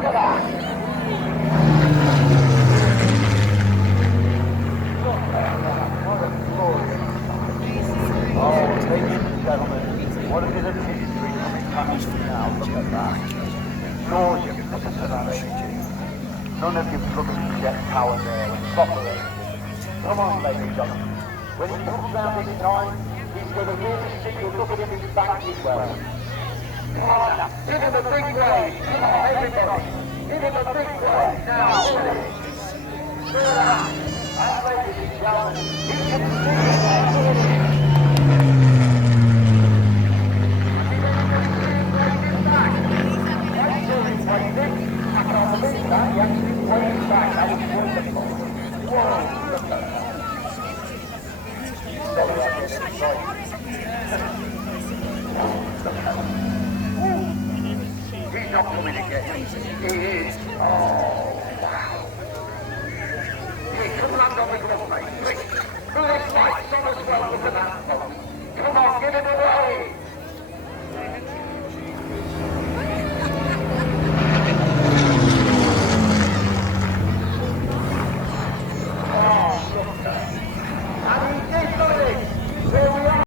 Look at that! What a glorious sight. Oh, ladies and gentlemen, what a bit of history coming past me now. Look at that. Gorgeous. Listen to that engine. None of you plugging jet power there and properly. Come on, ladies and gentlemen. When he comes round this time, he's going to really stick a look at him in his back as well. Come on now, give him a big wave. Come on, everybody. Give him a big wave. Now, look at it. Look at that. And ladies and gentlemen, he can see it there. Look at it. I can't believe that. He actually waved back. That was wonderful. Whoa, look at that. Sorry, I get it. Sorry. He's not coming again. He is. Oh, wow. Here, come land on the glove, mate. Quick. Who this lights on as well? Look at that.